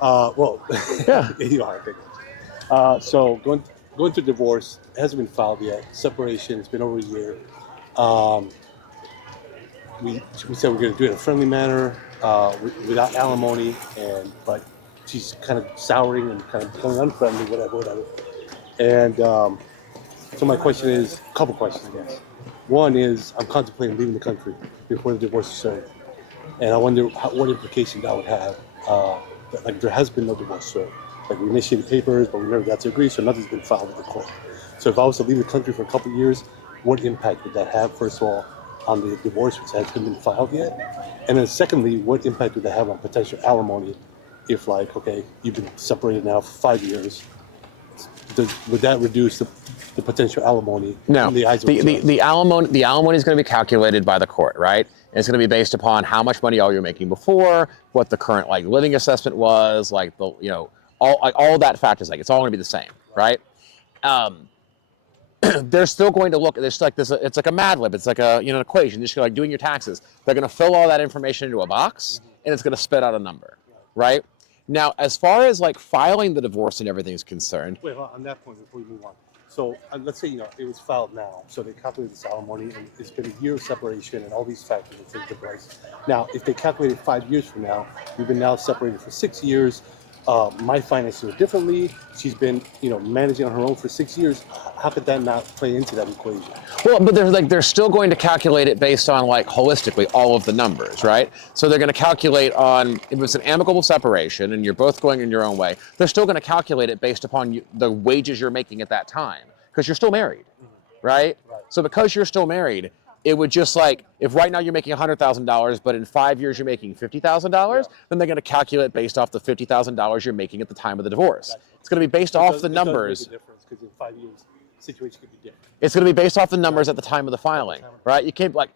Well, Yeah. you are. So going through divorce, it hasn't been filed yet. Separation, it's been over a year. Um, we said we're going to do it in a friendly manner, without alimony, and but she's kind of souring and kind of becoming unfriendly, whatever. And so my question is, a couple questions, I guess. One is, I'm contemplating leaving the country before the divorce is served, and I wonder what implication that would have. Like there has been no divorce served. Like we initiated papers, but we never got to agree, so nothing's been filed with the court. So if I was to leave the country for a couple of years, what impact would that have? First of all, on the divorce, which hasn't been filed yet, and then secondly, what impact would that have on potential alimony? If like, okay, you've been separated now for 5 years, would that reduce the potential alimony No, in the eyes of the, a the, judge? the alimony is going to be calculated by the court, right? And it's going to be based upon how much money all you're making before, what the current like living assessment was, like the all that factors. Like it's all going to be the same, right? Um, they're still going to look. There's like this. It's like a Mad Lib. It's like a an equation. Just like doing your taxes. They're going to fill all that information into a box, and it's going to spit out a number, right? Now, as far as like filing the divorce and everything is concerned, Wait, hold on that point before we move on. So let's say it was filed now, so they calculated this alimony, and it's been a year of separation, and all these factors that take place. Now, if they calculated 5 years from now, we've been now separated for 6 years. My finances are differently. She's been, managing on her own for 6 years. How could that not play into that equation? well, but they're still going to calculate it based on like holistically all of the numbers, right? So they're going to calculate on if it's an amicable separation and you're both going in your own way. They're still going to calculate it based upon the wages you're making at that time because you're still married, right? Right. So because you're still married, it would just like if right now you're making $100,000, but in 5 years you're making $50,000, then they're going to calculate based off the $50,000 you're making at the time of the divorce. Gotcha. It's going to be based So off the it does make a numbers. difference because in 5 years, the situation could be different. It's going to be based off the numbers at the time of the filing, right? You can't like